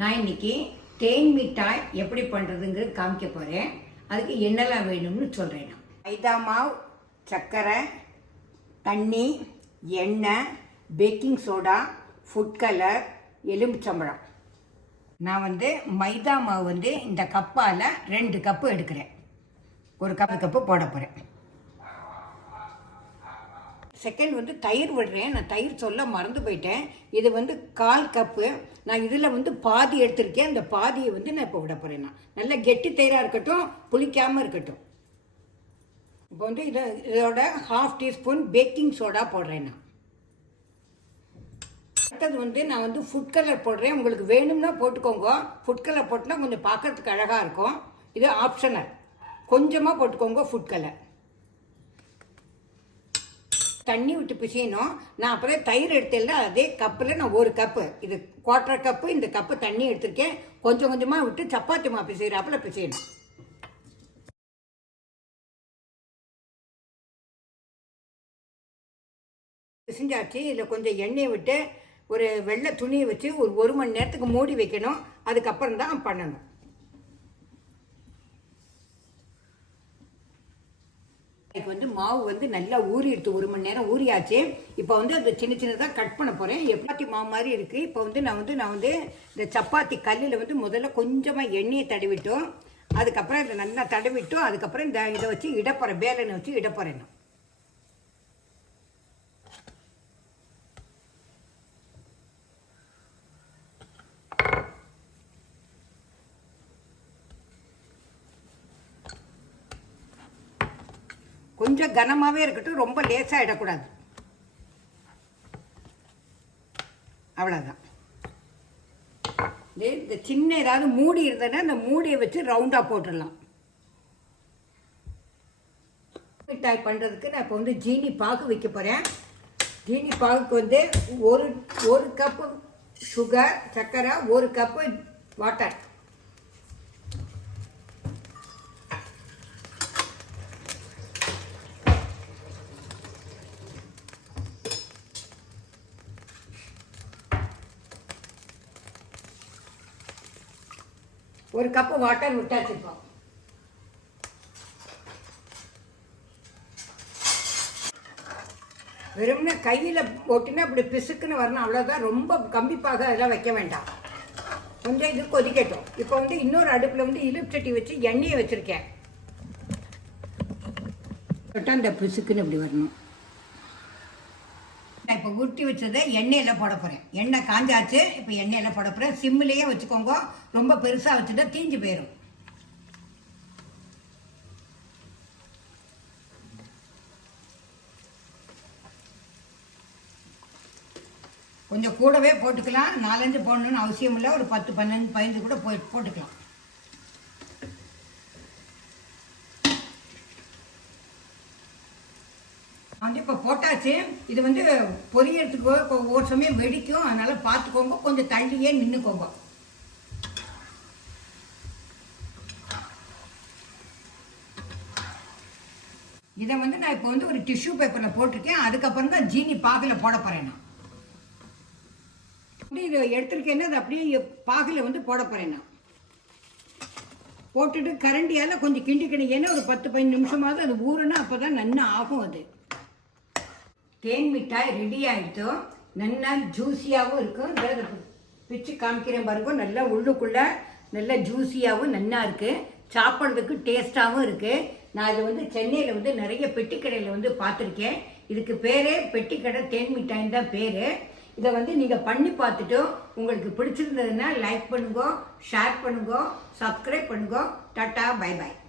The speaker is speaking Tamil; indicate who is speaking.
Speaker 1: நான் இன்னைக்கு தேன் மிட்டாய் எப்படி பண்ணுறதுங்கிறது காமிக்க போகிறேன் அதுக்கு என்னெல்லாம் வேணும்னு சொல்கிறேன் நான் மைதா மாவு சர்க்கரை தண்ணி எண்ணெய் பேக்கிங் சோடா ஃபுட் கலர் எலுமிச்சம்பழம் நான் வந்து மைதா மாவு வந்து இந்த கப்பால் ரெண்டு கப்பு எடுக்கிறேன் ஒரு கப்பு கப்பு போட போகிறேன் செகண்ட் வந்து தயிர் விடுறேன் நான் தயிர் சொல்ல மறந்து போயிட்டேன் இது வந்து கால் கப்பு நான் இதில் வந்து பாதி எடுத்திருக்கேன் அந்த பாதியை வந்து நான் இப்போ விட போகிறேன் நான் நல்லா கெட்டி தயிராக இருக்கட்டும் புளிக்காமல் இருக்கட்டும் இப்போ வந்து இதை இதோட ஹாஃப் டீஸ்பூன் பேக்கிங் சோடா போடுறேன் நான் அடுத்தது வந்து நான் வந்து ஃபுட் கலர் போடுறேன் உங்களுக்கு வேணும்னா போட்டுக்கோங்க ஃபுட் கலர் போட்டுனா கொஞ்சம் பார்க்கறதுக்கு அழகாக இருக்கும் இது ஆப்ஷனல் கொஞ்சமாக போட்டுக்கோங்க ஃபுட் கலர் தண்ணி விட்டு பிசையணும் நான் அப்புறம் தயிர் எடுத்தேன்னா அதே கப்பில் நான் ஒரு கப்பு இது குவார்ட்டர் கப்பு இந்த கப்பு தண்ணி எடுத்திருக்கேன் கொஞ்சம் கொஞ்சமாக விட்டு சப்பாத்தி மா பிசைகிறாப்பில் பிசையணும் பிசைஞ்சாச்சு இதில் கொஞ்சம் எண்ணெய் விட்டு ஒரு வெள்ளை துணியை வச்சு ஒரு ஒரு மணி நேரத்துக்கு மூடி வைக்கணும் அதுக்கப்புறம் தான் பண்ணணும் எனக்கு வந்து மாவு வந்து நல்லா ஊறி ஊறிடுது ஒரு மணி நேரம் ஊறியாச்சு இப்போ வந்து அந்த சின்ன சின்னதாக கட் பண்ண போகிறேன் எப்பாத்தி மாவு மாதிரி இருக்குது இப்போ வந்து நான் வந்து நான் வந்து இந்த சப்பாத்தி கல்லில் வந்து முதல்ல கொஞ்சமாக எண்ணெயை தடவிட்டோம் அதுக்கப்புறம் இதை நல்லா தடவிட்டோம் அதுக்கப்புறம் இந்த இதை வச்சு இடப்பறை வேலைன்னு வச்சு நான் கொஞ்சம் கனமாகவே இருக்கட்டும் ரொம்ப லேசாக இடக்கூடாது அவ்வளோதான் இந்த சின்ன ஏதாவது மூடி இருந்ததுன்னா அந்த மூடியை வச்சு ரவுண்டாக போட்டுடலாம் மிட்டாய் பண்ணுறதுக்கு நான் இப்போ வந்து ஜீனி பாகு வைக்க போகிறேன் ஜீனி பாகுக்கு வந்து ஒரு ஒரு கப்பு சுகர் சர்க்கரை ஒரு கப்பு வாட்டர் ஒரு கப்பு வாட்டர் விட்டாச்சிருப்போம் வெறும்னு கையில் போட்டுன்னா அப்படி பிசுக்குன்னு வரணும் அவ்வளோதான் ரொம்ப கம்மிப்பாக அதெல்லாம் வைக்க வேண்டாம் கொஞ்சம் இது கொதிக்கட்டும் இப்போ வந்து இன்னொரு அடுப்பில் வந்து சட்டி வச்சு எண்ணெயை வச்சுருக்கேன் அந்த பிசுக்குன்னு இப்படி வரணும் இப்போ உருட்டி வச்சதை எண்ணெயில் போட போகிறேன் எண்ணெய் காஞ்சாச்சு இப்போ எண்ணெயில் போட போகிறேன் சிம்மிலேயே வச்சுக்கோங்க ரொம்ப பெருசாக வச்சுட்டா தீஞ்சு போயிடும் கொஞ்சம் கூடவே போட்டுக்கலாம் நாலஞ்சு போடணுன்னு அவசியம் இல்லை ஒரு பத்து பன்னெண்டு பதினஞ்சு கூட போய் போட்டுக்கலாம் வந்து இப்போ போட்டாச்சு இது வந்து பொரியறதுக்கு ஒரு சமயம் வெடிக்கும் அதனால் பார்த்துக்கோங்க கொஞ்சம் தள்ளியே நின்றுக்கோங்க இதை வந்து நான் இப்போ வந்து ஒரு டிஷ்யூ பேப்பரில் போட்டிருக்கேன் அதுக்கப்புறம் தான் ஜீனி பாகில் போட போகிறேன் நான் அப்படியே இதை எடுத்துருக்கேன் அது அப்படியே பாகில் வந்து போட போகிறேன் நான் போட்டுட்டு கரண்டியால் கொஞ்சம் கிண்டிக்கணும் ஏன்னா ஒரு பத்து பதினஞ்சு நிமிஷமாவது அது ஊறுனா அப்போ தான் நன்னா ஆகும் அது தேன் மிட்டாய் ரெடி ஆகிட்டோ நல்லா ஜூஸியாகவும் இருக்கும் பிச்சு காமிக்கிறேன் பாருங்க நல்லா உள்ளுக்குள்ள நல்லா ஜூஸியாகவும் நல்லா இருக்குது சாப்பிட்றதுக்கு டேஸ்ட்டாகவும் இருக்குது நான் இது வந்து சென்னையில் வந்து நிறைய பெட்டிக்கடையில் வந்து பார்த்துருக்கேன் இதுக்கு பேரே பெட்டிக்கடை தேன் மிட்டாயின்னு தான் பேர் இதை வந்து நீங்கள் பண்ணி பார்த்துட்டு உங்களுக்கு பிடிச்சிருந்ததுன்னா லைக் பண்ணுங்க ஷேர் பண்ணுங்க சப்ஸ்கிரைப் பண்ணுங்க டாட்டா பை பாய்